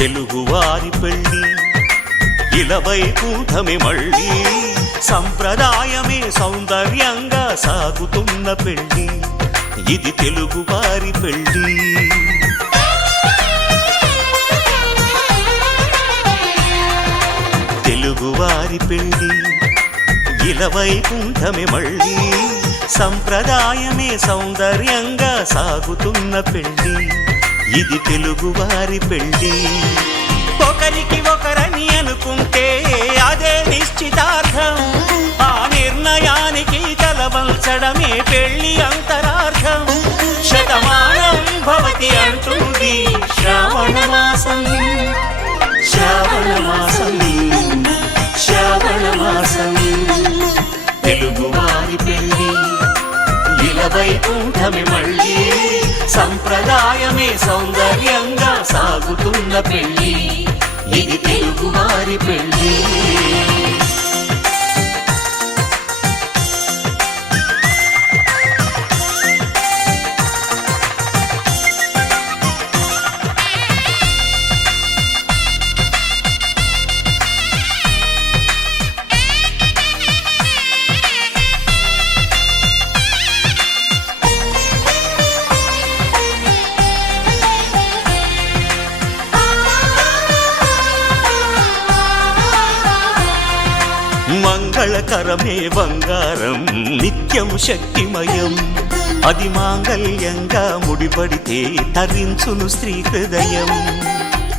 తెలుగువారి పెళ్ళి ఇలవైకుంఠమే మళ్ళీ సంప్రదాయమే సౌందర్యంగా సాగుతున్న పెళ్ళి ఇది తెలుగువారి పెళ్ళి తెలుగువారి పెళ్ళి ఇలవైకుంఠమే మళ్ళీ సంప్రదాయమే సౌందర్యంగా సాగుతున్న పెళ్ళి ఇది తెలుగువారి పెళ్ళి ఒకరికి ఒకరని అనుకుంటే అదే నిశ్చితార్థం ఆ నిర్ణయానికి తలవంచడమే పెళ్ళి అంతరార్థం శతమానం భవతి అంటుంది శ్రావణ మాసం శ్రావణ మాసం శ్రావణ మాసం తెలుగువారి పెళ్ళి ఇలవైకుంఠమే మళ్ళీ సంప్రదాయమే సౌందర్యంగా సాగుతున్న పెళ్ళి ఇది తెలుగువారి పెళ్ళి మంగళకరమే బంగారం నిత్యం శక్తిమయం అది మాంగళ్యంగా ముడిపడితే తరించును స్త్రీ హృదయం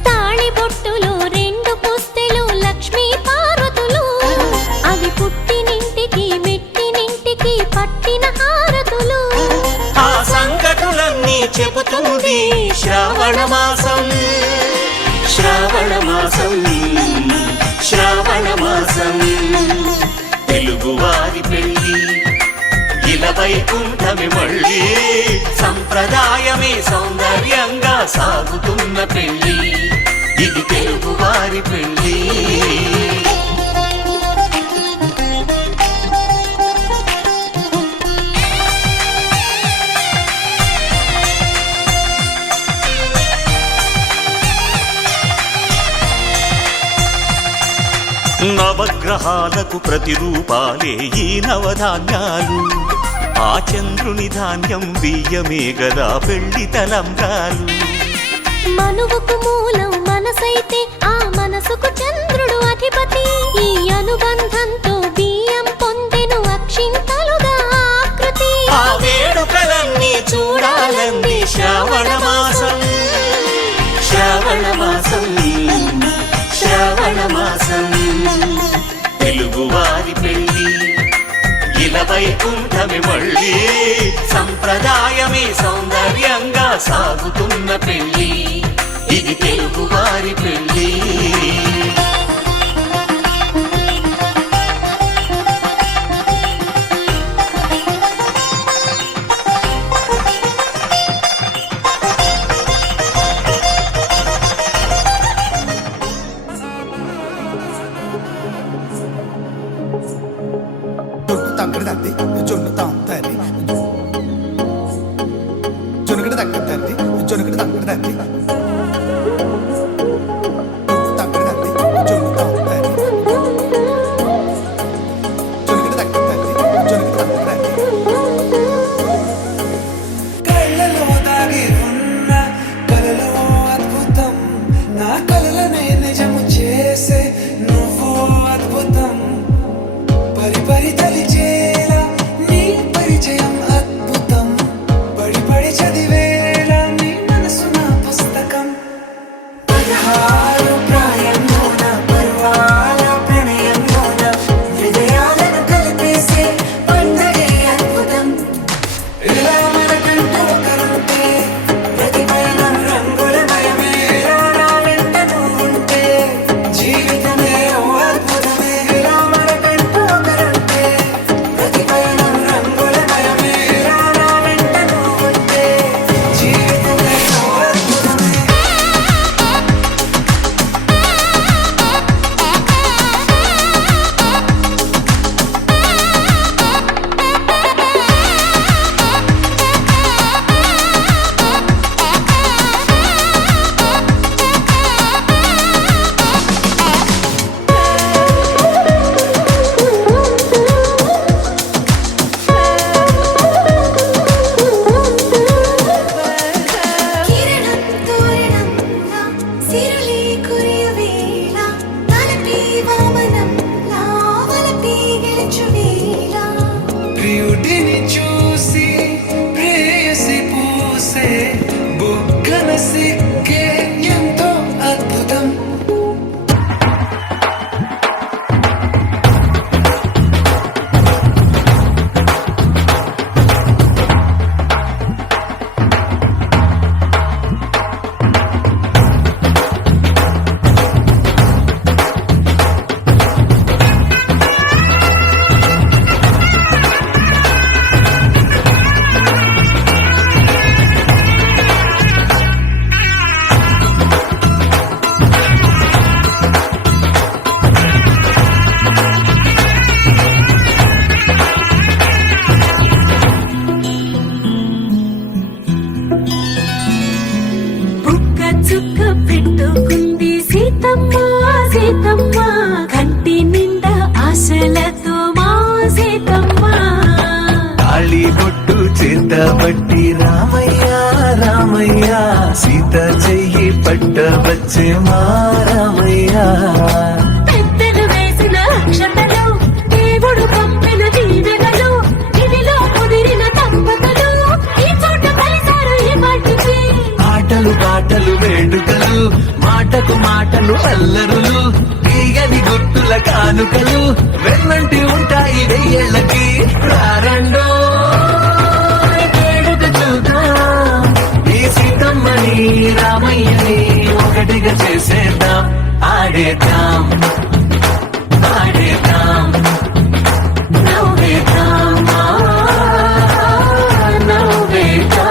తాళిబొట్టులో రెండు పుస్తెలు లక్ష్మీ పార్వతులు అవి పుట్టినింటికి మెట్టినింటికి పట్టిన హారతులు ఆ సంగతులన్నీ చెబుతుంది శ్రావణ మాసం శ్రావణ మాసం శ్రావణ మాసం తెలుగువారి పెళ్ళి ఇలవైకుంఠమే మళ్ళీ సంప్రదాయమే సౌందర్యంగా సాగుతున్న పెళ్ళి ఇది తెలుగువారి పెళ్ళి నవగ్రహాలకు ప్రతిరూపాలే ఈ నవధాన్యాలు ఆ చంద్రుని ధాన్యం బియ్యమే గదా పెళ్లి తలంబ్రాలు మనువుకు మూలం మనసైతే ఆ మనసుకు చంద్రుడు అధిపతి ఈ అనుబంధంతో బియ్యం పొందెను అక్షింతలుగా ఆకృతి ఆ వేడుకలన్నీ చూడాలంది శ్రావణ మాసం శ్రావణ మాసం శ్రావణ మాసం తెలుగువారి పెళ్ళి ఇలవైకుంఠమే మళ్ళీ సంప్రదాయమే సౌందర్యంగా సాగుతున్న పెళ్ళి ఇది తెలుగువారి పెళ్ళి చదివేలా నీ మనసు నా పుస్తకం పట్టబట్టి రామయ్య రామయ్య సీత చెయ్యి పట్టవచ్చే మా రామయ్య పెద్దలు వేసిన అక్షతలు దేవుడు పంపిన దీవెనలు ఇదిలో కుదిరిన దంపతులు ఈ చోట కలిసారు ఈ పాటికి ఆటలు పాటలు వేడుకలు మాటకు మాటలు అల్లరులు తీయని గుర్తుల కానుకలు వెన్నంటి ఉంటాయి వెయ్యేళ్ళకి రారండో వేడుక చూద్దాం ఈ సీతమ్మని రామయ్యని ఒకటిగా చేసేద్దాం ఆడేద్దాం ఆడేద్దాం నవ్వేద్దాం నవ్వేద్దాం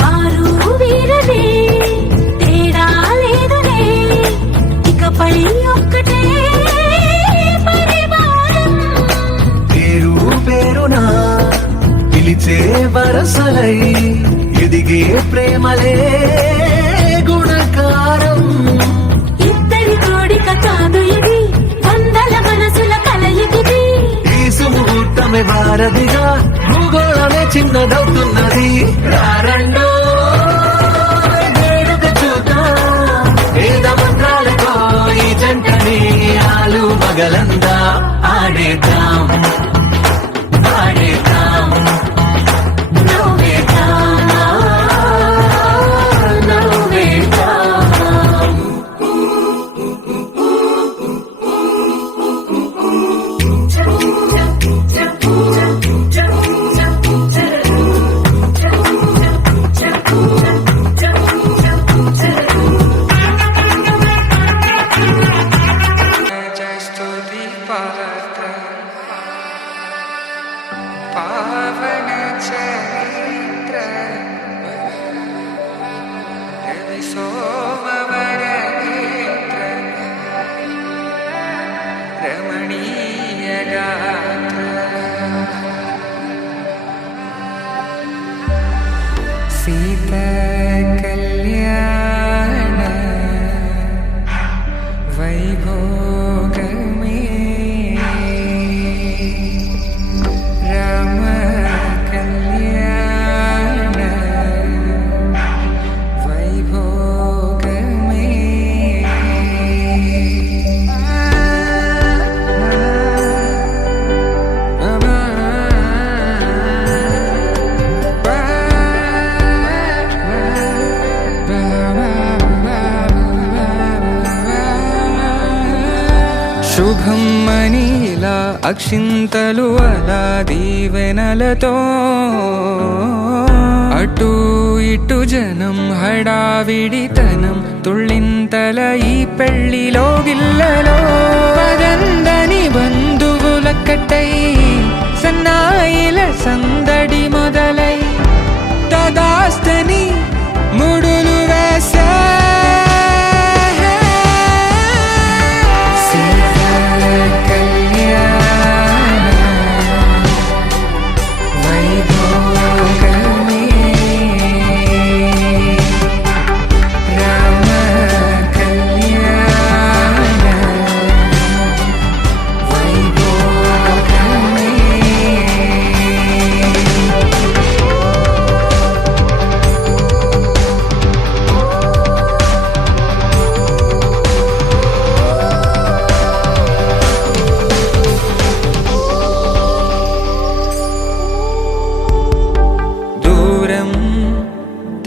వారు వీరనే తేడా లేదునే ఇకపై ఒక్కటే పరివారం పేరు పేరునా పిలిచే వరసలై ఎదిగే ప్రేమలే గుణకారం ఇద్దరి కోడిక కాదు ఇది వందల మనసుల కలయికిది ఈ సుముహూర్తమే వారధిగా భూగోళమే చిన్నదవుతున్నది రారండో వేడుక చూద్దాం వేద మంత్రాలతో ఈ జంటని ఆలు మగలందా ఆడేద్దాం ఆడేద్దాం నవ్వేద్దాం నవ్వేద్దాం स्तुति पात्र पावन चरित्र रवि सोमवर नेत्र रमणीय गात्र सीता कल्याण वैभोगमे राम कल्याण वैभोगमे శుభం మనీలా అక్షింతలు అలా దీవెనలతో అటు ఇటు జనం హడావిడితనం తుళ్ళింతల ఈ పెళ్లిలో గిల్లలో పదందని బంధువులక్కటై సన్నాయిల సందడి మొదలై తదాస్తని ముడులు వేసే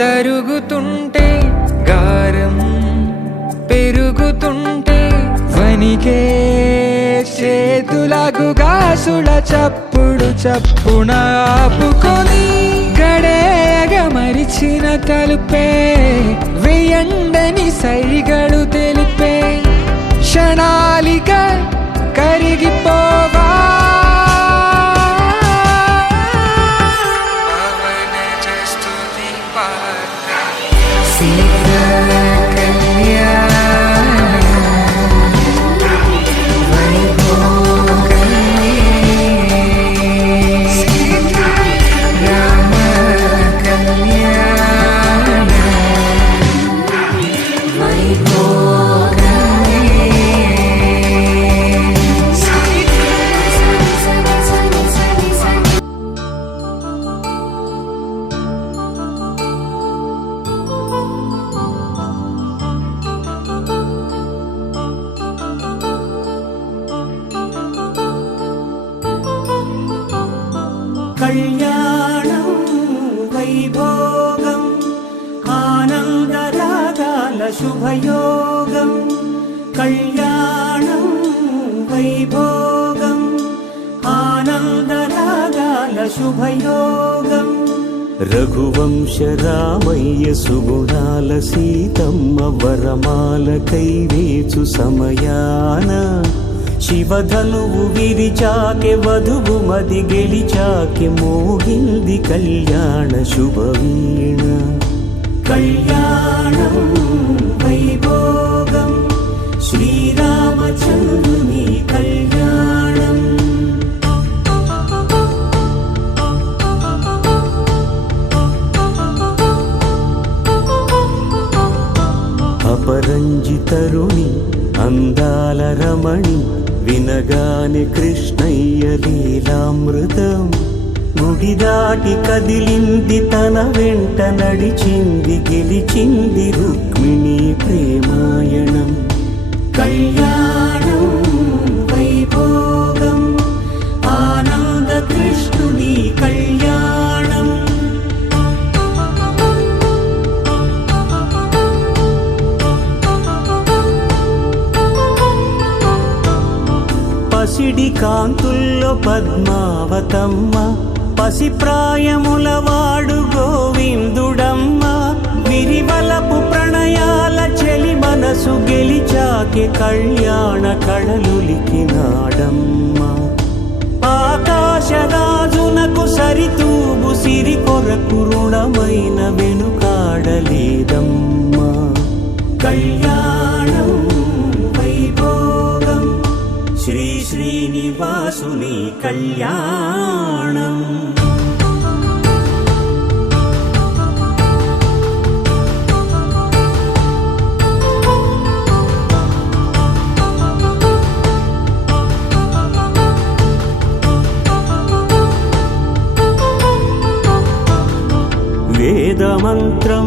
తరుగుతుంటే గారం పెరుగుతుంటే వనికే చేతులకు గాసుల చప్పుడు చప్పున ఆపుకొని గడేగ మరిచిన తలుపే వేయండని సైగలు తెలిపే క్షణాలిక కరిగిపోవా కళ్యాణం వైభోగం ఆనందరాగాల శుభయోగం కళ్యాణం వైభోగం ఆనందరాగాల శుభయోగం రఘువంశ రామయ్య సుగుణాల సీతమ్మ వరమాల కైవేచు సమయాన శివధనువు విరిచాకె వధువు మది గెలిచాకె మోగింది కళ్యాణ శుభవీణ కళ్యాణం వైభోగం శ్రీరామచంద్రుని కళ్యాణం అపరంజితరుణి అందాల రమణి వినగానే కృష్ణయ్య లీలామృతం గుడి దాటి కదిలింది తన వెంట నడిచింది గెలిచింది రుక్మిణి ప్రేమాయణం కళ్యాణం వైభోగం ఆనంద కృష్ణుని కళ్యాణం పసిడి కాంతుల్లో పద్మావతమ్మ పసిప్రాయముల వాడు గోవిందుడమ్మ విరివలపు ప్రణయాల చెలి మనసు గెలిచాకే కళ్యాణ కళలులికినాడమ్మ ఆకాశరాజునకు సరితూబు సిరి కొరకు రుణమైన వెనుకాడలేదమ్మ కళ్యాణం వైభోగం శ్రీ శ్రీనివాసుని కళ్యాణం వేదమంత్రం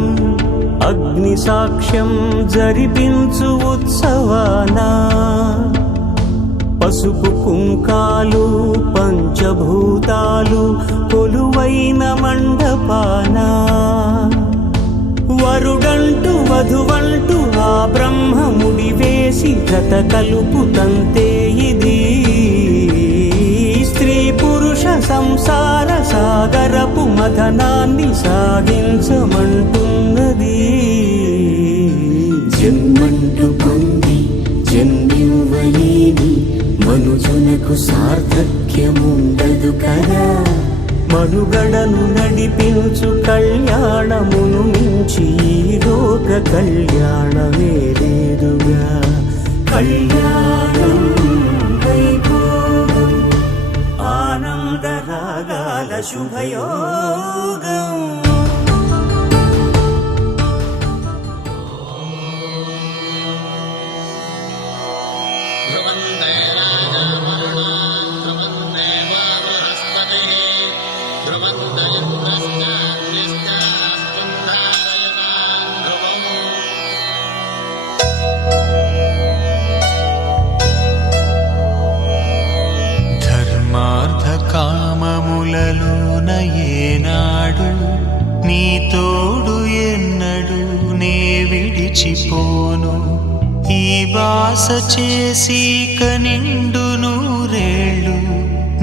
అగ్ని సాక్ష్యం జరిపించు ఉత్సవానా పసుపు కుంకాలు పంచభూతాలు కొలువైన మండపాన వరుడంటూ వధువంటూ ఆ బ్రహ్మముడి వేసి జత కలుపుతంతే ఇది స్త్రీ పురుష సంసార సాగరపు మథనాన్ని సాగించమంటున్నది జన్మంటూ పొంది జన్మివ్వలేని మనుజునకు సార్థక్యముండదు కదా మనుగడను నడిపించు కళ్యాణమును మించి ఈ లోక కళ్యాణమే లేదుగా కళ్యాణం వైభోగం ఆనందరాగాల శుభయోగం కామములలోన ఏనాడు నీ తోడు ఎన్నడు నే విడిచిపోను ఈ బాస చేసి కనిండు నూరేళ్ళు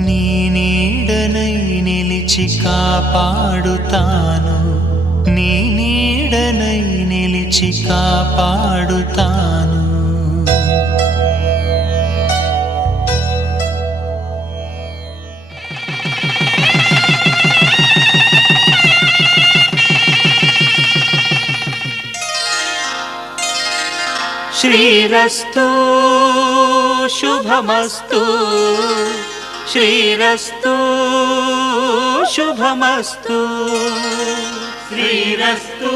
నీ నీడనై నిలిచి కాపాడుతాను నీ నీడనై నిలిచి కాపాడుతాను శ్రీరస్తు శుభమస్తు శ్రీరస్తు శుభమస్తు శ్రీరస్తు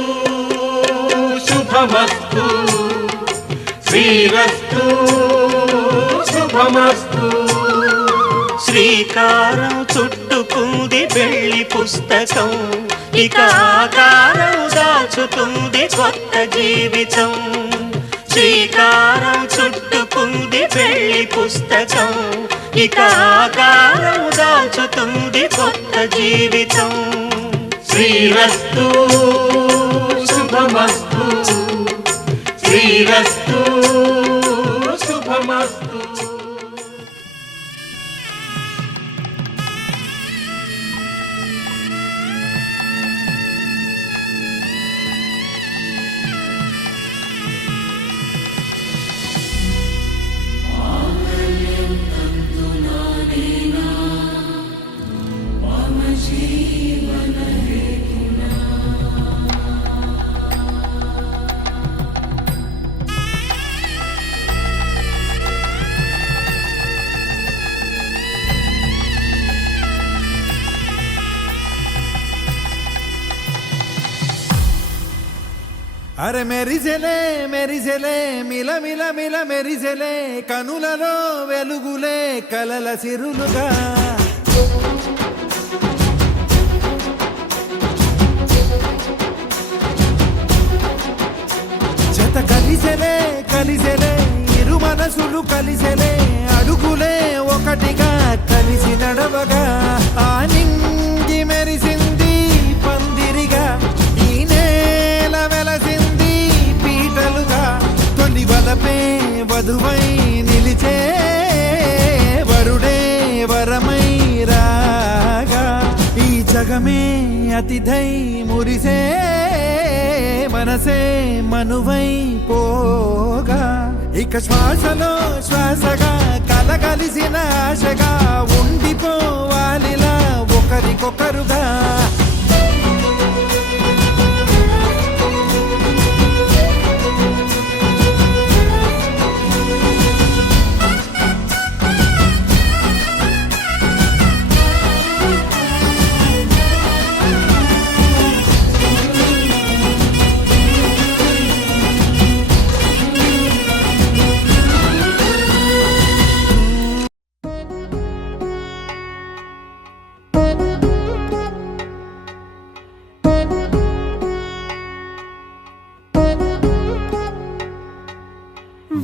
శుభమస్తు శ్రీరస్తు శుభమస్తు శ్రీకారం చుట్టుకుంది పెళ్లి పుస్తకం ఇక ఆకారం దాచుతుంది కొత్త జీవితం శ్రీకారం చుట్టుకుంది పెళ్లి పుస్తకం ఇక ఆకారం దాచుతుంది దాచుతుంది కొత్త జీవితం. శ్రీరస్తు శుభమస్తు, శ్రీరస్తు శుభమస్తు. అరే మెరిసెలే మెరిసెలే మిల మిల మిల మెరిసెలే కనులలో వెలుగులే కలల సిరులుగా. జత కలిసెలే కలిసెలే ఇరు మనసులు కలిసెలే అడుగులే ఒకటిగా కలిసి నడవగా. ఆ నింగి మెరిసింది పందిరిగా, ఈ నేల వెలసింది పీటలుగా. తొలి వలపే వధువై నిలిచే వరుడే వరమై రాగా. ఈ జగమే అతిథై మురిసే మనసే మనువై పోగా. ఇక శ్వాసలో శ్వాసగా కలగలిసిన ఆశగా ఉండిపోవాలిలా ఒకరికొకరుగా.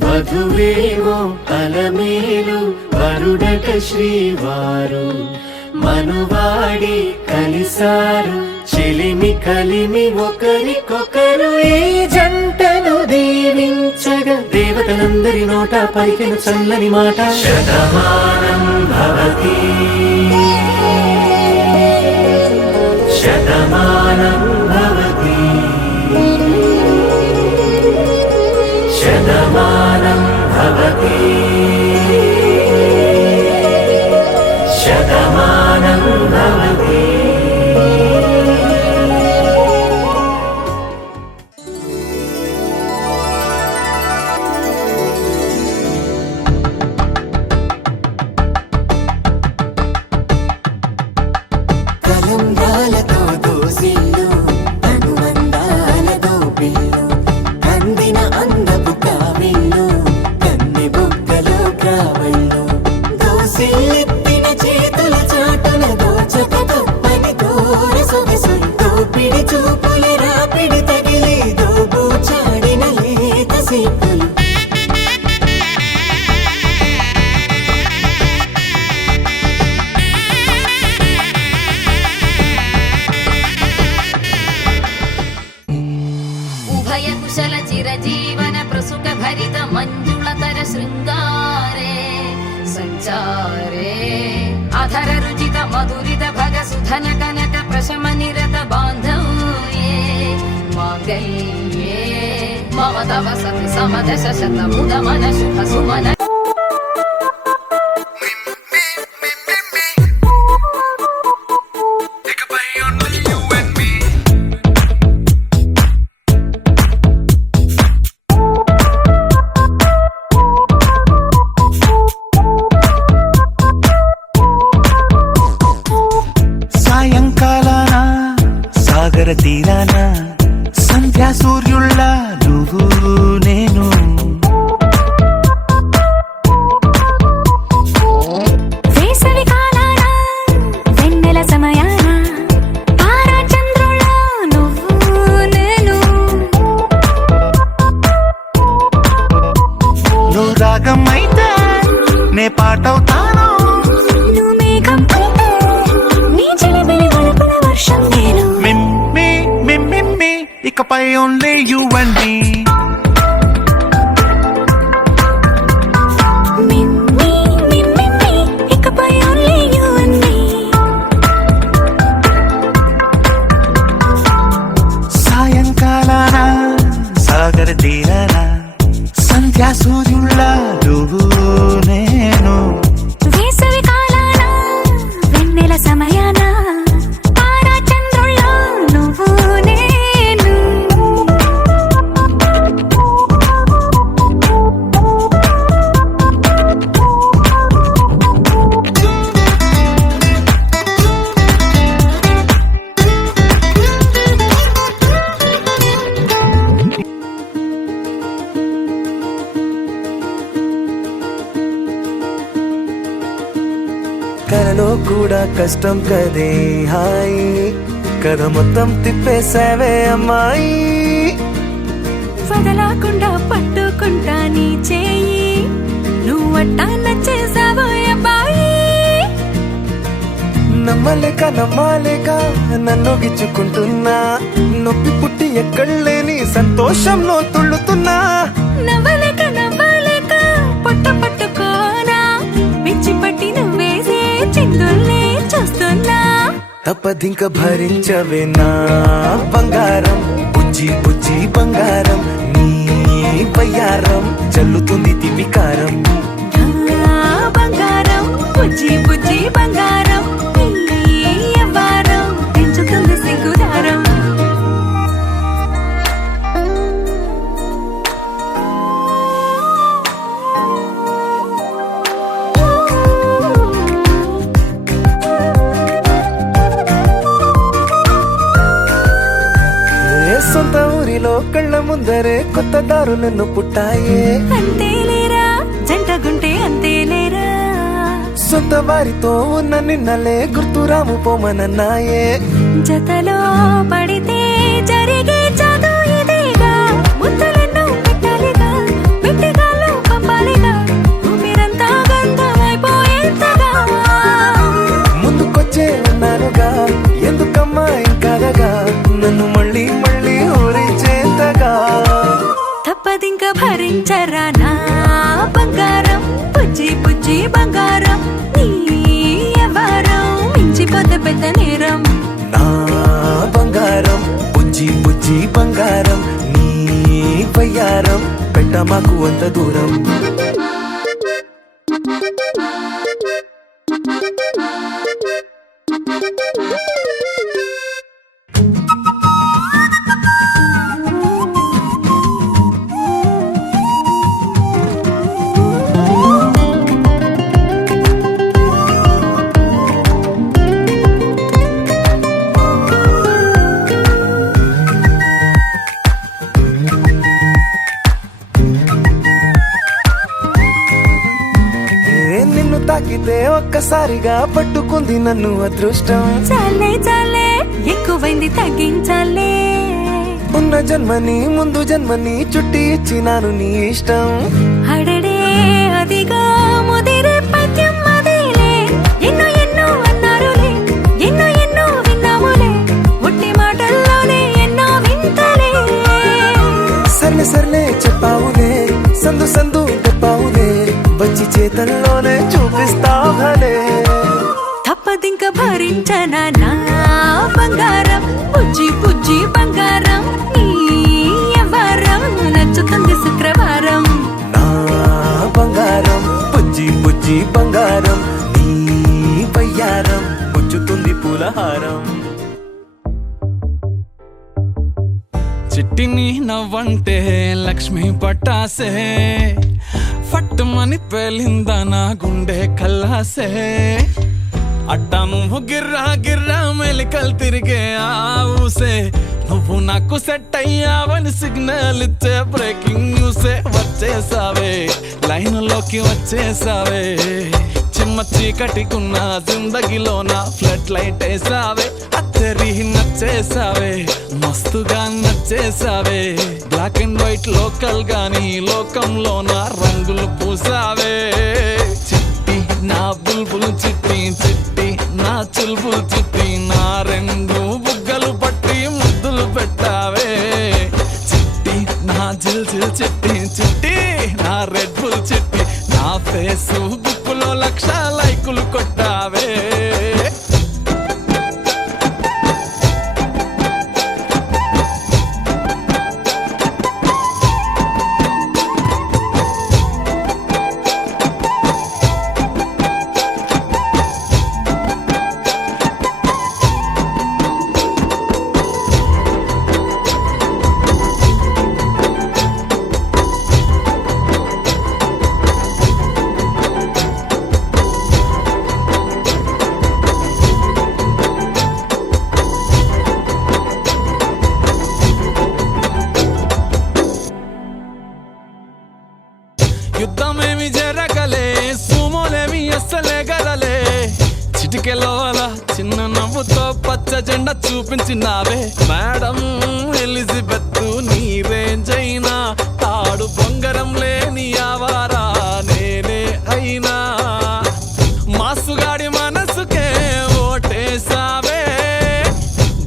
వధువేమో అలమేలు వరుడట శ్రీవారు, మనువాడి కలిసారు చెలిమి కలిమి ఒకరికొకరు. ఈ జంటను దీవించగా దేవతలందరి నోట పలికిన చల్లని మాట. శతమానం భవతి శతమానం భవతి శతమానం భవతి శతమానం భవతి. కలంబాలతో దోసిల్లు అనుబంధాలతో పిల్లు అందిన అందపు కావిల్లు కన్ని బుగ్గలో కావళ్ళు దోసిల్లెత్తిన చేతుల చాటున దోచక తప్పని దూర సొగసులు దోపిడి చూపుల రాపిడి తగిలి దోబూచాడిన లేత సీపులు. ఉభయ కుశల చిరజీవన ప్రసుక భరిత మంజుళతర శృంగారే సంచారే అధర రుచిత మధురిత భగ సుధన కనక ప్రశమ నిరత బాంధవ్యే మాంగళ్యే మమ తవ సతి సమదశ శత ముద మన శుభ సుమన. సాయంకాలాన సాగర తీరాన సంధ్యా సూర్యుళ్ళ నువ్వు నేను. వేసవి కాలాన వెన్నెల సమయాన తారా చంద్రుల నువ్వు నేను. నువ్వు రాగం అయితే నే పాటవుతాను, నువ్వు మేఘం అయితే only you and me. ఇకపై only you and me. సాయంకాలాన సాగర తీరాన సంధ్యా సూర్యుళ్ళ నువ్వు నేను. వేసవి కాలాన వెన్నెల సమయాన తారా చంద్రుల్లో నువ్వు నేను. కలలో కూడా కష్టం కదే హాయి, కథ మొత్తం తిప్పేసావే అమ్మాయి. వదలకుండా పట్టుకుంటా నీ చేయి, నువ్వట్టా నచ్చేసావో అబ్బాయి. నమ్మలేక నమ్మాలేక నన్ను గిచ్చుకుంటున్నా, నొప్పి పుట్టి ఎక్కడలేని సంతోషంలో తుళ్ళుతున్నా. నవ్వలేక నవ్వలేక పొట్ట పట్టుకోనా, పిచ్చి పట్టి నువ్వేసే చిందుల్ని చూస్తున్నా. తప్పదింక భరించవే నా బంగారం, బుజ్జి బుజ్జి బంగారం. నీ బయ్యారం చల్లుతుంది తిపికారం. నా బంగారం బుజ్జి బుజ్జి బంగారం, నీ యవ్వారం పెంచుతుంది సిగ్గుదారం. ఏ సొంత ఊరిలో కళ్ళ ముందరే కొత్త దారులను పుట్టాయే. అంతేలేరా జంటగుంటే అంతేలేరా, సొంత వారితో ఉన్న నిన్నలే గుర్తురాము పోమనన్నాయే. జతలో పడితే జరిగే చదు ఇదేగా, ముద్దలెన్నో పెట్టాలిగా, పెట్టిగాల్లో పంపాలిగా, ఊపిరంతా గంధమైపోయేంతగా. ముందుకొచ్చే ఉన్నానుగా, ఎందుకమ్మా ఇంకాదగా, నన్ను మళ్ళీ మళ్ళీ ఊరించేంతగా. తప్పదింక భరించరా నా బంగారం, బుజ్జి బుజ్జి బంగారం. నీ యవ్వారం మించిపోతే పెద్ద నేరం. నా బంగారం బుజ్జి బుజ్జి బంగారం. నీ బయ్యారం పెట్ట మాకు అంత దూరం. నిన్ను తాకితే ఒక్కసారిగా పట్టుకుంది నన్ను అదృష్టం. చాలే చాలే ఎక్కువైంది తగ్గించాలే, ఉన్న జన్మని ముందు జన్మని చుట్టి ఇచ్చినాను నీ ఇష్టం. అడడే అదిగా ముదిరే పద్యం అదేలే. ఎన్నో ఎన్నో అన్నారులే, ఎన్నో ఎన్నో విన్నాములే, ఒట్టి మాటల్లోనే ఎన్నో వింతలే. సర్లే సర్లే చెప్పావులే, సందు సందు చెప్పావులే, వచ్చి చేతల్లోనే చూపిస్తావలే. తప్పదింక భరించనా నా బంగారం, బుజ్జి బుజ్జి బంగారం. నీ యవ్వారం నచ్చుతుంది శుక్రవారం. నా బంగారం బుజ్జి బుజ్జి బంగారం. నీ బయ్యారం పుచ్చుతుంది పూలహారం. చిట్టిని నవ్వంటే లక్ష్మి పట్టాసే, ఫట్టుమని పేలిందా నా గుండె కల్లాసే. అట్టా నువ్వు గిర్రా గిర్రా మెలికలు తిరిగే ఆ ఊసే, నువ్వు నాకు సెట్ అయ్యావని సిగ్నల్ ఇచ్చే బ్రేకింగ్ న్యూసే. వచ్చేసావే లైన్లోకి వచ్చేసావే, చిమ్మ చీకటికున్న జిందగీలో నా ఫ్లడ్ లైట్ వేసావే. అత్తరి నచ్చేసావే మస్తుగా నచ్చేసావే, బ్లాక్ అండ్ వైట్ లోకల్ గాని లోకంలో నా రంగులు పూసావే. చిట్టి నా బుల్బుల్ చిట్టి, చిట్టి నా చుల్బుల్ చిట్టి, నా రెండు బుగ్గలు పట్టి ముద్దులు పెట్టావే. పచ్చ జెండా చూపించినావే మేడం ఎలిజబెత్, నీ రేంజ్ అయినా తాడు బొంగరం లేని ఆవారా నేనే అయినా. మాసుగాడి మనసుకే ఓటేసావే,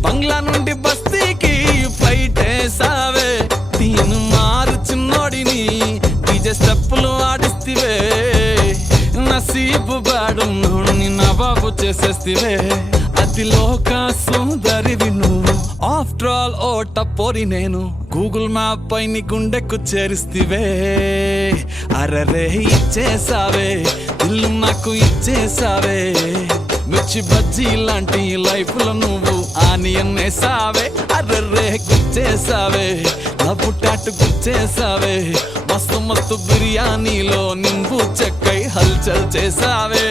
బంగ్లా నుండి బస్తీకి ఫ్లైట్ వేసావే. తీను మారు చిన్నోడిని డీజే స్టెప్పులు ఆడిస్తివే, నసీబు బాడున్నోడిని నవాబు చేసేస్తివే. అతిలోక సుందరివి నువ్వు, ఆఫ్టర్ ఆల్ ఓ టపోరి నేను. గూగుల్ మ్యాప్ పై నీ గుండెకు చేరిస్తివే. అరరే ఇచ్చేసావే, ఇల్లు నాకు ఇచ్చేసావే. మిర్చి బజ్జీ లాంటి లైఫ్ లో నువ్వు ఆనియన్ వేసావే. Array గుచ్చేసావే, love టాటు గుచ్చేసావే. మస్తు మస్తు బిర్యానీలో నింబు చెక్కై హల్చల్ చేసావే.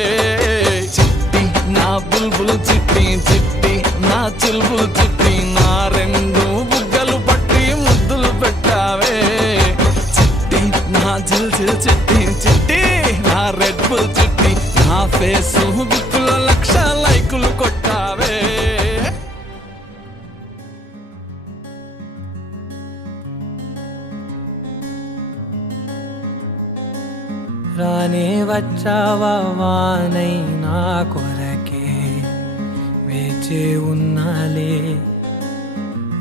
చిట్టి నా బుల్బుల్ చిట్టి, చిట్టి నా చుల్బుల్ చిట్టి, నా రెండు బుగ్గలు పట్టి ముద్దులు పెట్టావే. చిట్టి నా జిల్ జిల్ చిట్టి, చిట్టి నా రెడ్ బుల్ చిట్టి, నా ఫేసు బుక్కుల 1,00,000 లైకులు కొట్టావే. రానే వచ్చావా వానై నా కొరకే వేచే ఉన్నాలే.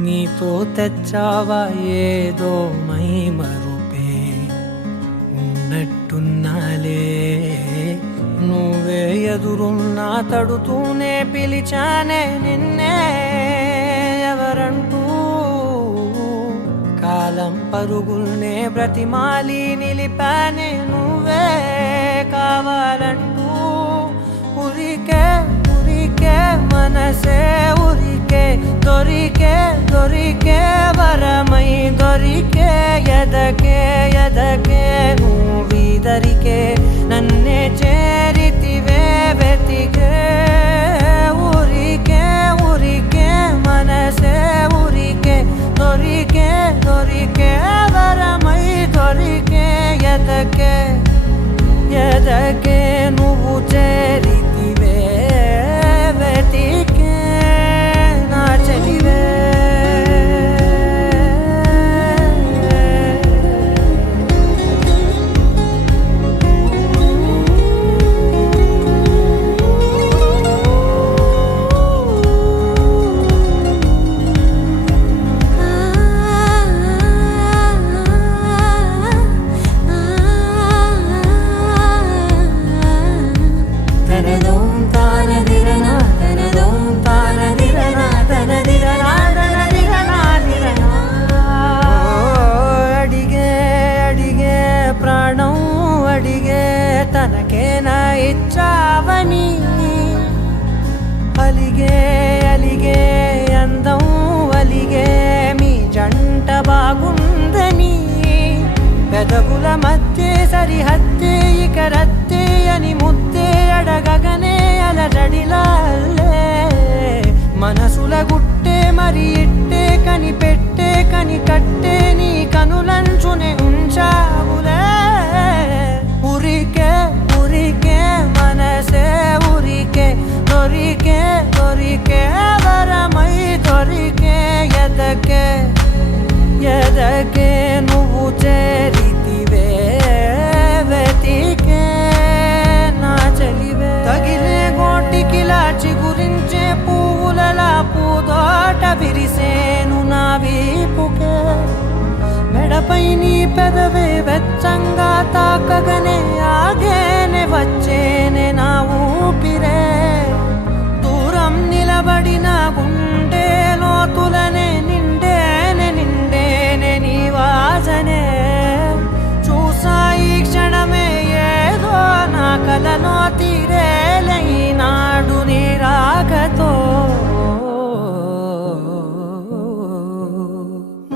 నీతో తెచ్చావా ఏదో మై మరుపే ఉన్నట్టున్నాలే. నువ్వే ఎదురున్నా తడుతూనే పిలిచానే నిన్నే ఎవరంటూ. కాలం పరుగుల్నే బ్రతిమాలి నిలిపానే నువ్వే కావాలంటూ. ఉరికే ఉరికే మనసే ఉరికే, దొరికే దొరికే వరమై దొరికే. ఎదకే ఎదకే నువ్విదరికే, నన్నే చేరితివే వెతికే. ఉరికే ఉరికే మనసే ఉరికే, దొరికే దొరికే వరమై దొరికే. ఎదకే ఎదకే నువ్వు చేరితివే వెతికే నా చెలివే. అడిగే అడిగే ప్రాణం అడిగే తనకేనా ఇచ్చావని. అలిగే అలిగే అందం అలిగే మీ జంట బాగుందని. పెదవుల మధ్య సరిహద్దే ఇక రద్దే అని ముద్దే అడగగనే అలజడిలాలే. మనసుల గుట్టే మరి ఇట్టే కనిపెట్టే కని కట్టే నీ కనులంచునే ఉంచావులే. ఉరికే ఉరికే మనసే ఉరికే, దొరికే దొరికే వరమై దొరికే. ఎదకే ఎదకే నువ్వు చేరితివే వెతికే నా చెలివే. తగిలే గోటికిలా చిగురించే పువ్వులలా పూదోట విరిసేను నా వీపుకే. మెడపై నీ పెదవే వెచ్చంగా తాకగనే ఆగేనే వచ్చేనే నా ఊపిరే. దూరం నిలబడిన గుండె లోతులనే నిండేనే నిండేనే నీ వాసనే. చూసా ఈ క్షణమే ఏదో నా కలలో తీరేలే ఈనాడు నీ రాకతో.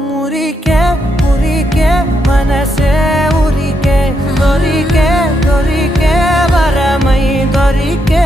మురికే మురికే మనసే ఉరికే, దొరికే దొరికే వరమై దొరికే.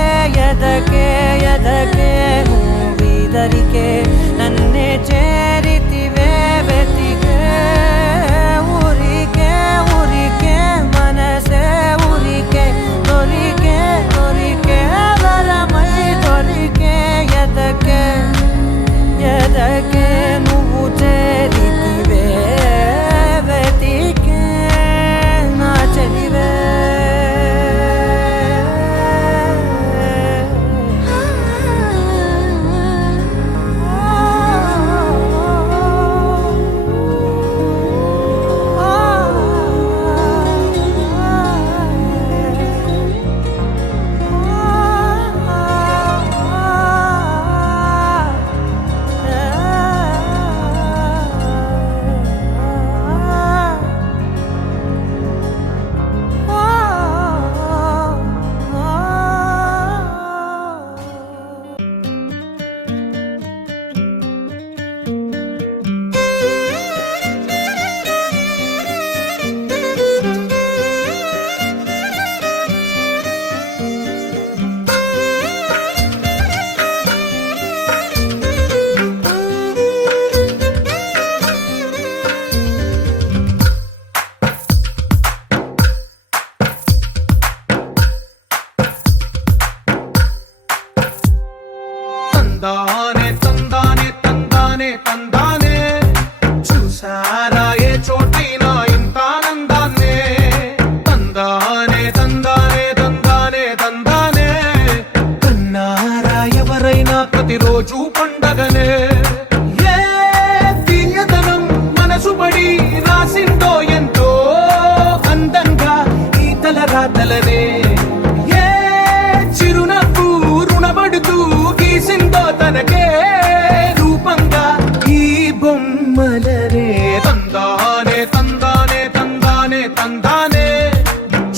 తందానే తందానే తందానే తందానే చూసారా ఏ చోటైనా ఇంత ఆనందాన్నే తందానే తందానే తందానే తందానే కన్నారా ఎవరైనా ప్రతిరోజు పండగనే ఏ తీయదనం మనసుబడి రాసిందో ఎంతో అందంగా ఈ తలరాతలనే ఏ చిరునవ్వు రుణపడుతూ గీసిందో తనకే రూపంగా ఈ బొమ్మలనే తందానే తందానే తందానే తందానే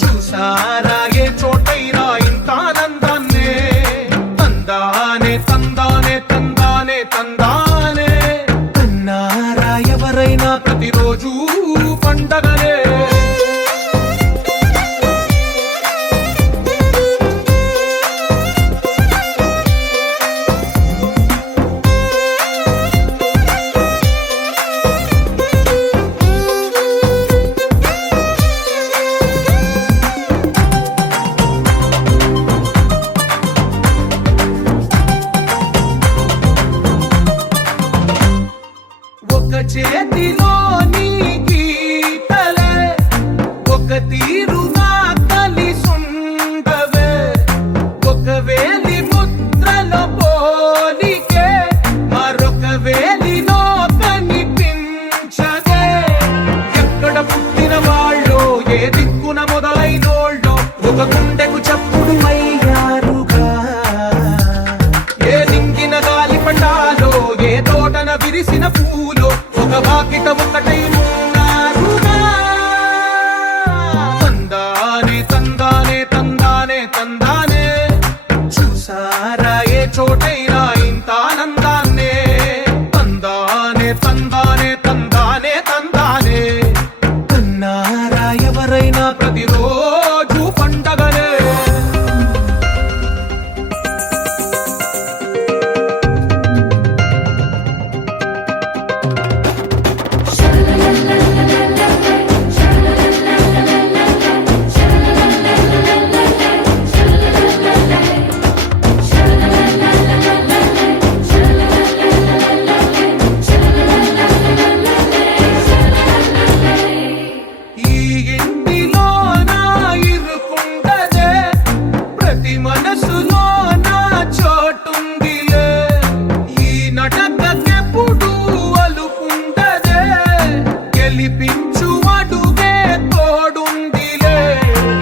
చూసారా ఏ చోటైనా ఇంత ఆనందాన్నే తందానే తందానే తందానే తందానే కన్నారా ఎవరైనా ప్రతిరోజు పండగనే ఒక చేతిలో నీ గీతలే ఒక తీరుగా కలిసుండవే ఒక వేలి ముద్రల పోలికే మరొక వేలిలో కనిపించదే ఎక్కడ పుట్టిన వాళ్ళో ఏ దిక్కున మొదలైనోళ్ళో ఒక గుండెకు చప్పుడు అయ్యారుగా ఏ దింగిన గాలి పండాలో ఏ తోటన విరిసిన పూలో ఒక వాకిట ఒకటై ఉన్నారుగా తందానే తందానే తందానే తందానే చూసారా ఏ చోటైనా ఇంత ఆనందాన్నే తందానే తందానే తందానే తందానే కన్నారా ఎవరైనా ప్రతిరోజు పండగనే ఈ ఇంటిలో నా ఇరుకుండదే ప్రతి మనసులో నా చోటుందిలే ఈ నటకెప్పుడు అలుకుండదే గెలిపించు అడుగే తోడుందిలే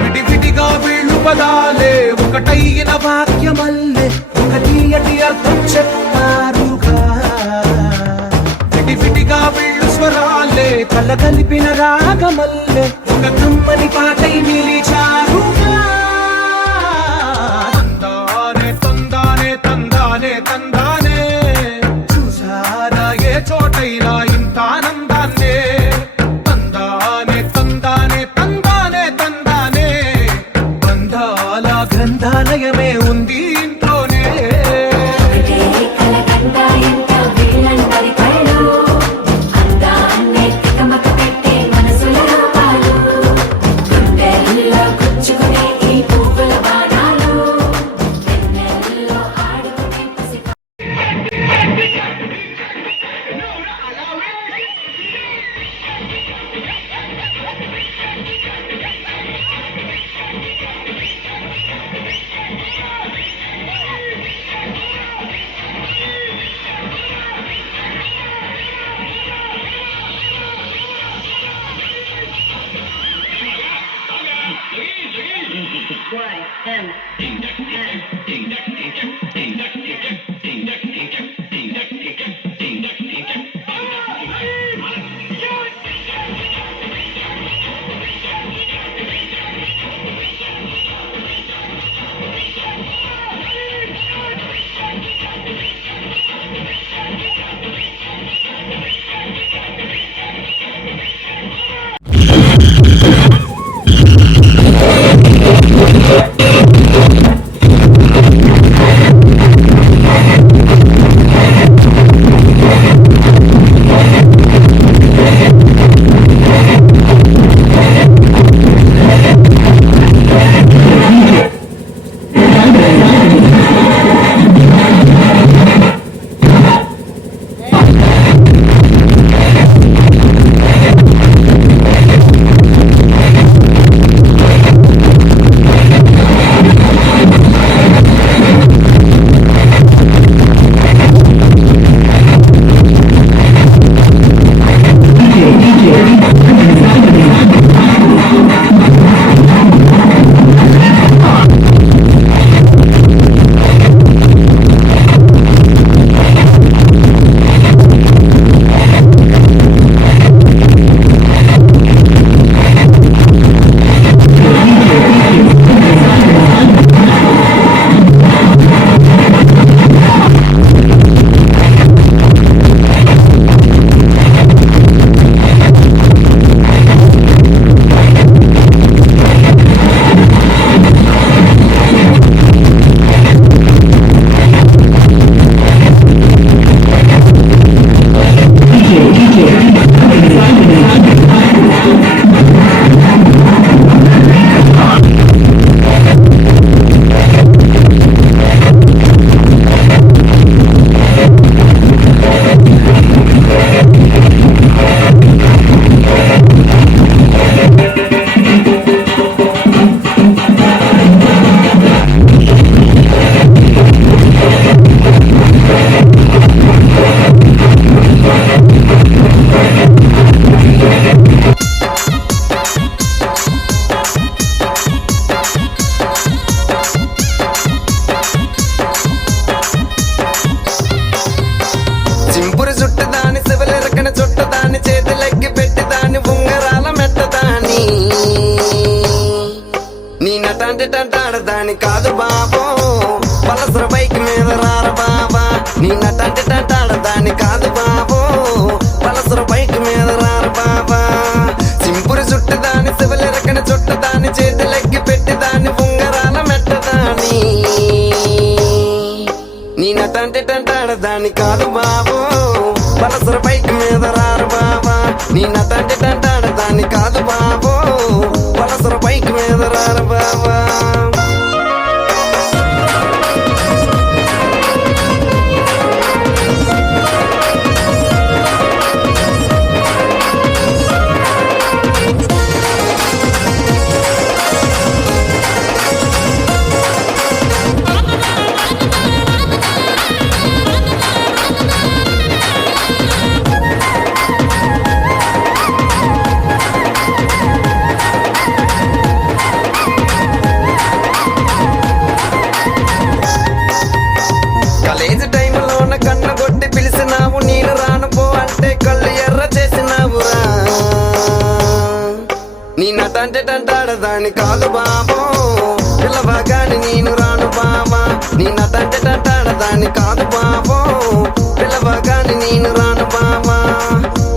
విడివిడిగా వీళ్ళు పదాలే ఒకటైన వాక్యమల్లే ఒక తీయటి అర్థం చెప్పారుగా విడివిడిగా వీళ్ళు స్వరాలే కలగలిపిన రాగమల్లే ఒక కమ్మని పాటై నిలిచారుగా తందానే తందానే తందానే తందానే చూసారా ఏ చోటైనా ఇంత ఆనందాన్నే తందానే తందానే తందానే తందానే బంధాల గ్రంథాలయమే ఉంది ఇంట్లోనే తంటాడదాని కాదు బాబో పలసర బైక్ మీద రార బాబా నీ నటంటే తంటాడదాని కాదు బాబో పలసర బైక్ మీద రార బాబా సింపురు చుట్టదాని శివలెరకని చుట్టదాని చేతులెక్కి పెట్టిదాని ఉంగరాల మెట్టదాని నీ నటంటే తంటాడదాని కాదు బాబో పలసర బైక్ మీద రారు బాబా నీ నటంటే తంటాడదాని కాదు బాబో పలసర బైక్ మీద రారు బాబా కాలేజీ టైంలోన కన్న కొట్టి పిలిచినావు నేను రాను పో అంటే కళ్ళు ఎర్ర చేసినావురా నీ నటంటే తంటాడదాని కాదు బాబో పిల్లవగాని నేను రాను బాబా నీ నటంటే తంటాడదాని కాదు బాబో పిల్లవగాని నేను రాను బాబా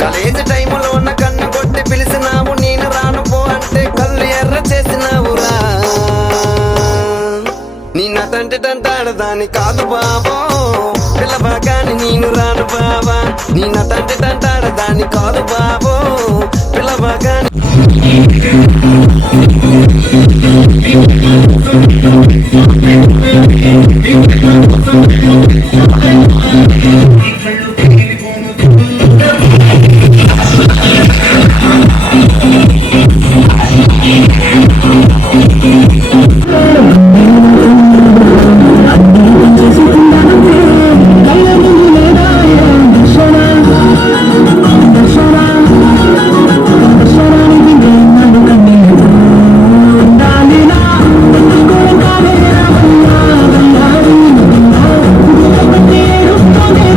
కాలేజీ టైంలోన కన్న కొట్టి పిలిచినావు నేను రాను పో అంటే కళ్ళు ఎర్ర చేసినావురా నీ నటంటే తంటాడదాని కాదు బాబో పిల్లవగాని నేను రాను బాబా నీ నటంటే తంటాడదాని కాదు బాబో పిల్లవగాని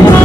ఉండాలి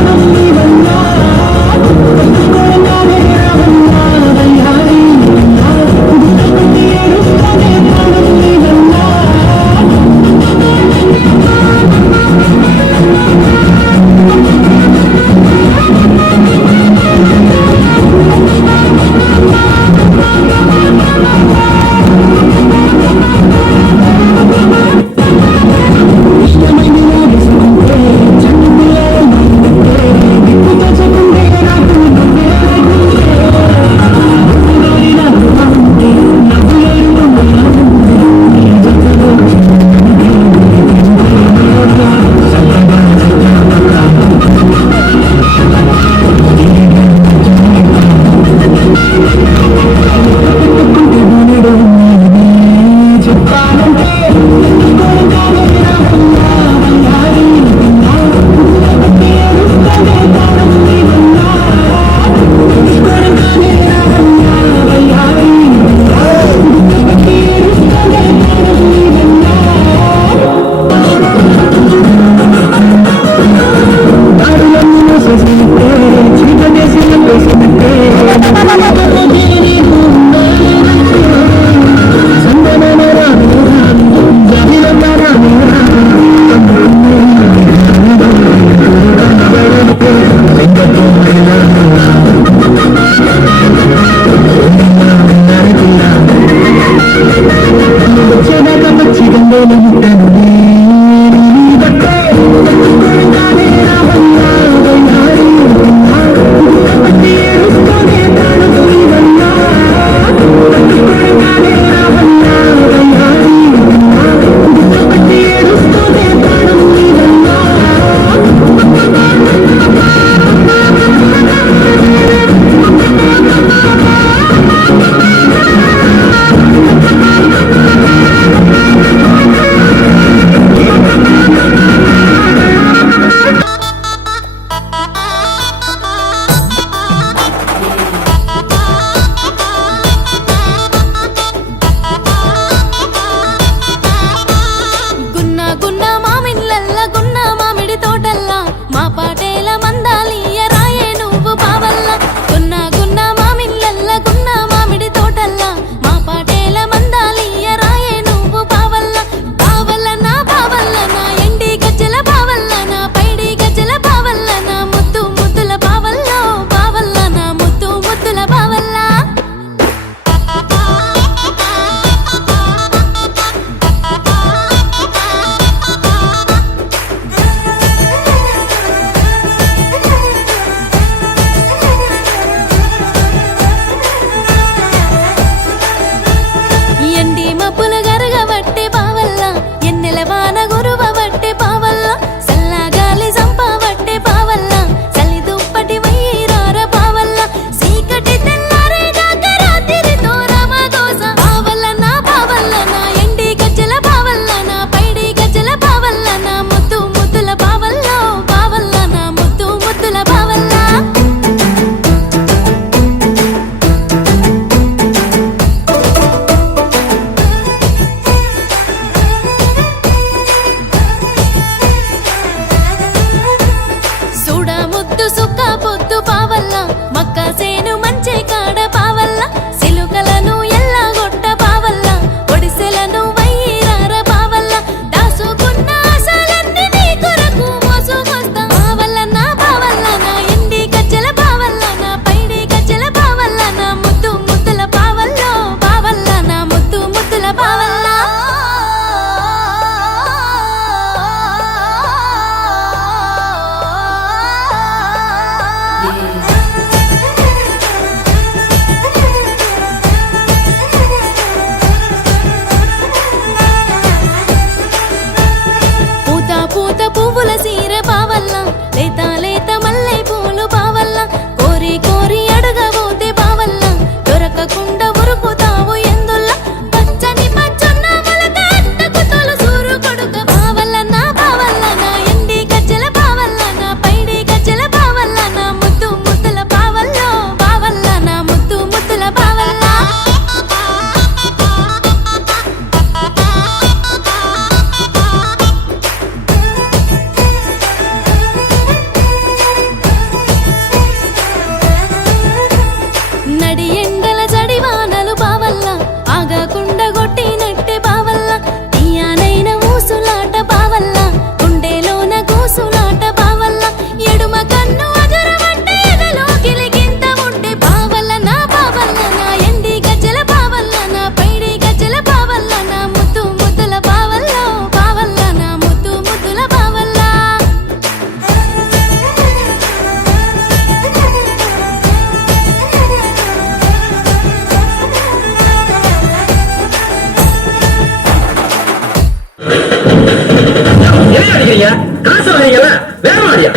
ஐயா காசு வாங்கிக்கல வேற மாதிரியா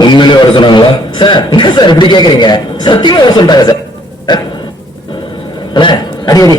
உண்மையிலே வர சொன்னாங்களா? சார் என்ன சார் இப்படி கேக்குறீங்க சத்தியமா வர சொல்லிட்டாங்க சார் அடி அடி